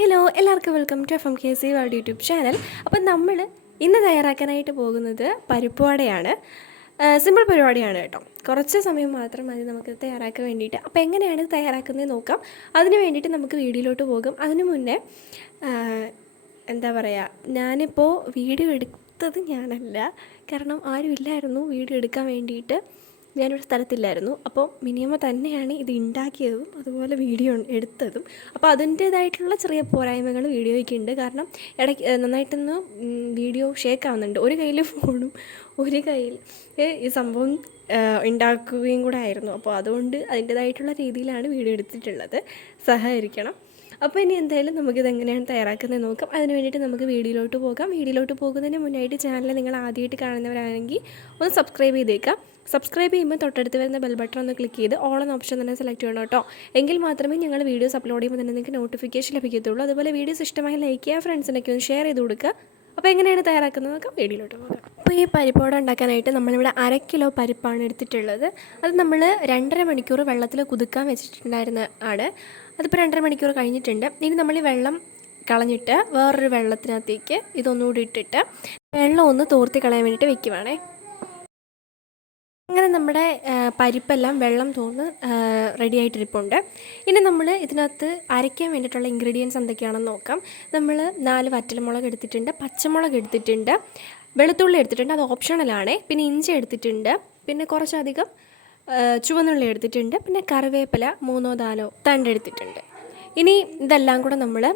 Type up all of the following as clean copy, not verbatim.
Hello എല്ലാവർക്കും welcome to FMKC world YouTube channel. അപ്പം നമ്മൾ ഇന്ന് തയ്യാറാക്കാനായിട്ട് പോകുന്നത് പരിപ്പ് വടയാണ്. സിമ്പിൾ പരിപാടിയാണ് കേട്ടോ. കുറച്ച് സമയം മാത്രം മതി നമുക്ക് തയ്യാറാക്കാൻ വേണ്ടിയിട്ട്. അപ്പോൾ എങ്ങനെയാണ് തയ്യാറാക്കുന്നത് നോക്കാം. അതിന് വേണ്ടിയിട്ട് നമുക്ക് വീഡിയോയിലോട്ട് പോകും. അതിന് മുന്നേ എന്താ പറയുക, ഞാനിപ്പോൾ വീഡിയോ എടുത്തത് ഞാനല്ല, കാരണം ആരും ഇല്ലായിരുന്നു വീഡിയോ എടുക്കാൻ വേണ്ടിയിട്ട്. ഞാനൊരു സ്ഥലത്തില്ലായിരുന്നു. അപ്പോൾ മിനിയമ്മ തന്നെയാണ് ഇത് ഉണ്ടാക്കിയതും അതുപോലെ വീഡിയോ എടുത്തതും. അപ്പോൾ അതിൻ്റേതായിട്ടുള്ള ചെറിയ പോരായ്മകൾ വീഡിയോയ്ക്ക് ഉണ്ട്. കാരണം ഇടയ്ക്ക് നന്നായിട്ടൊന്ന് വീഡിയോ ഷേക്ക് ആവുന്നുണ്ട്. ഒരു കയ്യിൽ ഫോണും ഒരു കയ്യിൽ ഈ സംഭവം ഉണ്ടാക്കുകയും കൂടെ ആയിരുന്നു. അപ്പോൾ അതുകൊണ്ട് അതിൻ്റേതായിട്ടുള്ള രീതിയിലാണ് വീഡിയോ എടുത്തിട്ടുള്ളത്. സഹകരിക്കണം. അപ്പോൾ ഇനി എന്തായാലും നമുക്കിതെങ്ങനെയാണ് തയ്യാറാക്കുന്നത് നോക്കാം. അതിന് വേണ്ടിയിട്ട് നമുക്ക് വീഡിയോയിലോട്ട് പോകാം. വീഡിയോയിലോട്ട് പോകുന്നതിന് മുന്നായിട്ട് ചാനൽ നിങ്ങൾ ആദ്യമായിട്ട് കാണുന്നവരാണെങ്കിൽ ഒന്ന് സബ്സ്ക്രൈബ് ചെയ്തേക്കാം. സബ്സ്ക്രൈബ് ചെയ്യുമ്പോൾ തൊട്ടടുത്ത് വരുന്ന ബെൽ ബട്ടൺ ഒന്ന് ക്ലിക്ക് ചെയ്ത് ഓൾ എന്ന ഓപ്ഷൻ തന്നെ സെലക്ട് ചെയ്യണം കേട്ടോ. എങ്കിൽ മാത്രമേ ഞങ്ങൾ വീഡിയോസ് അപ്ലോഡ് ചെയ്യുമ്പോൾ തന്നെ നിങ്ങൾക്ക് നോട്ടിഫിക്കേഷൻ ലഭിക്കത്തുള്ളൂ. അതുപോലെ വീഡിയോസ് ഇഷ്ടമായി ലൈക്ക് ചെയ്യുക, ഫ്രണ്ട്സിനൊക്കെ ഒന്ന് ഷെയർ ചെയ്ത് കൊടുക്കുക. അപ്പോൾ എങ്ങനെയാണ് തയ്യാറാക്കുന്നത് നോക്കാം. വീഡിയോയിലോട്ട് പോകാം. അപ്പോൾ ഈ പരിപ്പോട ഉണ്ടാക്കാനായിട്ട് നമ്മളിവിടെ 1/2 കിലോ പരിപ്പാണ് എടുത്തിട്ടുള്ളത്. അത് നമ്മൾ 2.5 മണിക്കൂർ വെള്ളത്തിൽ കുതിക്കാൻ വെച്ചിട്ടുണ്ടായിരുന്ന അതിപ്പോൾ 2.5 മണിക്കൂർ കഴിഞ്ഞിട്ടുണ്ട്. ഇനി നമ്മൾ ഈ വെള്ളം കളഞ്ഞിട്ട് വേറൊരു വെള്ളത്തിനകത്തേക്ക് ഇതൊന്നുകൂടി ഇട്ടിട്ട് വെള്ളം ഒന്ന് തോർത്തി കളയാൻ വേണ്ടിയിട്ട് വെക്കുവാണേ. അങ്ങനെ നമ്മുടെ പരിപ്പെല്ലാം വെള്ളം തോർന്ന് റെഡി ആയിട്ടിരിപ്പുണ്ട്. ഇനി നമ്മൾ ഇതിനകത്ത് അരയ്ക്കാൻ വേണ്ടിയിട്ടുള്ള ഇൻഗ്രീഡിയൻസ് എന്തൊക്കെയാണെന്ന് നോക്കാം. നമ്മൾ 4 വറ്റൽമുളക് എടുത്തിട്ടുണ്ട്, പച്ചമുളക് എടുത്തിട്ടുണ്ട്, വെളുത്തുള്ളി എടുത്തിട്ടുണ്ട്, അത് ഓപ്ഷണലാണ്. പിന്നെ ഇഞ്ചി എടുത്തിട്ടുണ്ട്, പിന്നെ കുറച്ചധികം ചുവന്നുള്ളി എടുത്തിട്ടുണ്ട്, പിന്നെ കറിവേപ്പില 3-4 തണ്ട് എടുത്തിട്ടുണ്ട്. ഇനി ഇതെല്ലാം കൂടെ നമ്മൾ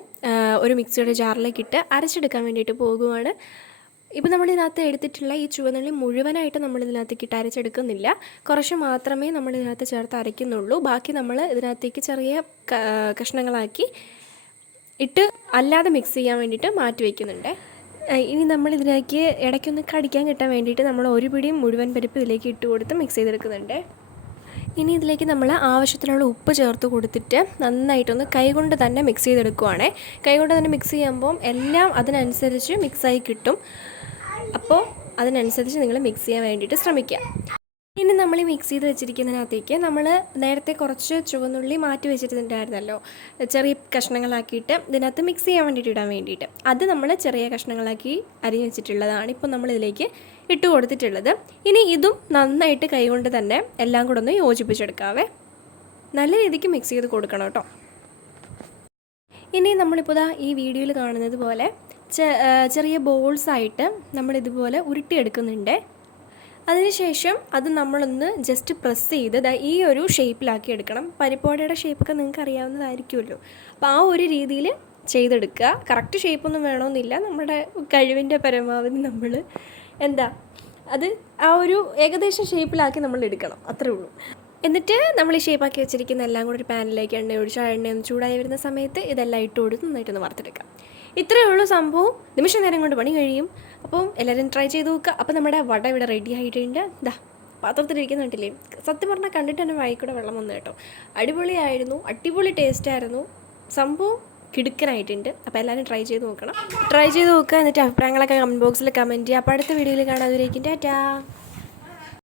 ഒരു മിക്സിയുടെ ജാറിലേക്കിട്ട് അരച്ചെടുക്കാൻ വേണ്ടിയിട്ട് പോകുവാണ്. ഇപ്പോൾ നമ്മളിതിനകത്ത് എടുത്തിട്ടുള്ള ഈ ചുവന്നുള്ളി മുഴുവനായിട്ട് നമ്മളിതിനകത്തേക്ക് ഇട്ട് അരച്ചെടുക്കുന്നില്ല. കുറച്ച് മാത്രമേ നമ്മളിതിനകത്ത് ചേർത്ത് അരയ്ക്കുന്നുള്ളൂ. ബാക്കി നമ്മൾ ഇതിനകത്തേക്ക് ചെറിയ കഷ്ണങ്ങളാക്കി ഇട്ട് അല്ലാതെ മിക്സ് ചെയ്യാൻ വേണ്ടിയിട്ട് മാറ്റി വയ്ക്കുന്നുണ്ട്. ഇനി നമ്മളിതിലേക്ക് ഇടയ്ക്കൊന്ന് കടിക്കാൻ കിട്ടാൻ വേണ്ടിയിട്ട് നമ്മൾ ഒരു പിടിയും മുഴുവൻ പരിപ്പ് ഇതിലേക്ക് ഇട്ട് കൊടുത്ത് മിക്സ് ചെയ്തെടുക്കുന്നുണ്ട്. ഇനി ഇതിലേക്ക് നമ്മൾ ആവശ്യത്തിനുള്ള ഉപ്പ് ചേർത്ത് കൊടുത്തിട്ട് നന്നായിട്ടൊന്ന് കൈകൊണ്ട് തന്നെ മിക്സ് ചെയ്തെടുക്കുവാണേ. കൈകൊണ്ട് തന്നെ മിക്സ് ചെയ്യുമ്പം എല്ലാം അതിനനുസരിച്ച് മിക്സായി കിട്ടും. അപ്പോൾ അതിനനുസരിച്ച് നിങ്ങൾ മിക്സ് ചെയ്യാൻ വേണ്ടിയിട്ട് ശ്രമിക്കുക. ഇനി നമ്മൾ ഈ മിക്സ് ചെയ്ത് വെച്ചിരിക്കുന്നതിനകത്തേക്ക് നമ്മൾ നേരത്തെ കുറച്ച് ചുവന്നുള്ളി മാറ്റി വെച്ചിട്ടുണ്ടായിരുന്നല്ലോ, ചെറിയ കഷ്ണങ്ങളാക്കിയിട്ട് ഇതിനകത്ത് മിക്സ് ചെയ്യാൻ വേണ്ടിയിട്ട് ഇടാൻ വേണ്ടിയിട്ട്. അത് നമ്മൾ ചെറിയ കഷ്ണങ്ങളാക്കി അരിഞ്ഞ് വെച്ചിട്ടുള്ളതാണ് ഇപ്പോൾ നമ്മളിതിലേക്ക് ഇട്ട് കൊടുത്തിട്ടുള്ളത്. ഇനി ഇതും നന്നായിട്ട് കൈകൊണ്ട് തന്നെ എല്ലാം കൂടെ ഒന്ന് യോജിപ്പിച്ചെടുക്കാവേ. നല്ല രീതിക്ക് മിക്സ് ചെയ്ത് കൊടുക്കണം കേട്ടോ. ഇനി നമ്മളിപ്പോൾ ഈ വീഡിയോയിൽ കാണുന്നത് പോലെ ചെറിയ ബോൾസായിട്ട് നമ്മളിതുപോലെ ഉരുട്ടിയെടുക്കുന്നുണ്ട്. അതിനുശേഷം അത് നമ്മളൊന്ന് ജസ്റ്റ് പ്രസ് ചെയ്ത് ഈ ഒരു ഷേപ്പിലാക്കി എടുക്കണം. പരിപ്പോടയുടെ ഷേപ്പൊക്കെ നിങ്ങൾക്ക് അറിയാവുന്നതായിരിക്കുമല്ലോ. അപ്പോൾ ആ ഒരു രീതിയിൽ ചെയ്തെടുക്കുക. കറക്റ്റ് ഷേപ്പൊന്നും വേണമെന്നില്ല, നമ്മുടെ കഴിവിൻ്റെ പരമാവധി നമ്മൾ അത് ആ ഒരു ഏകദേശം ഷേപ്പിലാക്കി നമ്മൾ എടുക്കണം, അത്രേ ഉള്ളൂ. എന്നിട്ട് നമ്മൾ ഈ ഷേപ്പാക്കി വെച്ചിരിക്കുന്ന എല്ലാം കൂടി ഒരു പാനിലേക്ക് എണ്ണ ഒഴിച്ച് ചൂടായി വരുന്ന സമയത്ത് ഇതെല്ലാം ഇട്ട് കൊടുത്ത് നന്നായിട്ടൊന്ന് വറുത്തെടുക്കാം. ഇത്രയേ ഉള്ളൂ സംഭവം. നിമിഷ നേരം കൊണ്ട് പണി കഴിയും. അപ്പം എല്ലാവരും ട്രൈ ചെയ്ത് നോക്കുക. അപ്പോൾ നമ്മുടെ വട ഇവിടെ റെഡി ആയിട്ടുണ്ട്. പാത്രത്തിലിരിക്കുന്നുണ്ടല്ലേ. സത്യം പറഞ്ഞാൽ കണ്ടിട്ട് തന്നെ വായിക്കൂടെ വെള്ളം വന്നു കേട്ടോ. അടിപൊളിയായിരുന്നു, അടിപൊളി ടേസ്റ്റായിരുന്നു. സംഭവം കിടുക്കനായിട്ടുണ്ട്. അപ്പോൾ എല്ലാവരും ട്രൈ ചെയ്ത് നോക്കുക. എന്നിട്ട് അഭിപ്രായങ്ങളൊക്കെ കമൻറ്റ് ബോക്സിൽ കമൻറ്റ് ചെയ്യുക. അപ്പോൾ അടുത്ത വീഡിയോയിൽ കാണാതിരിക്കും. ടാറ്റാ.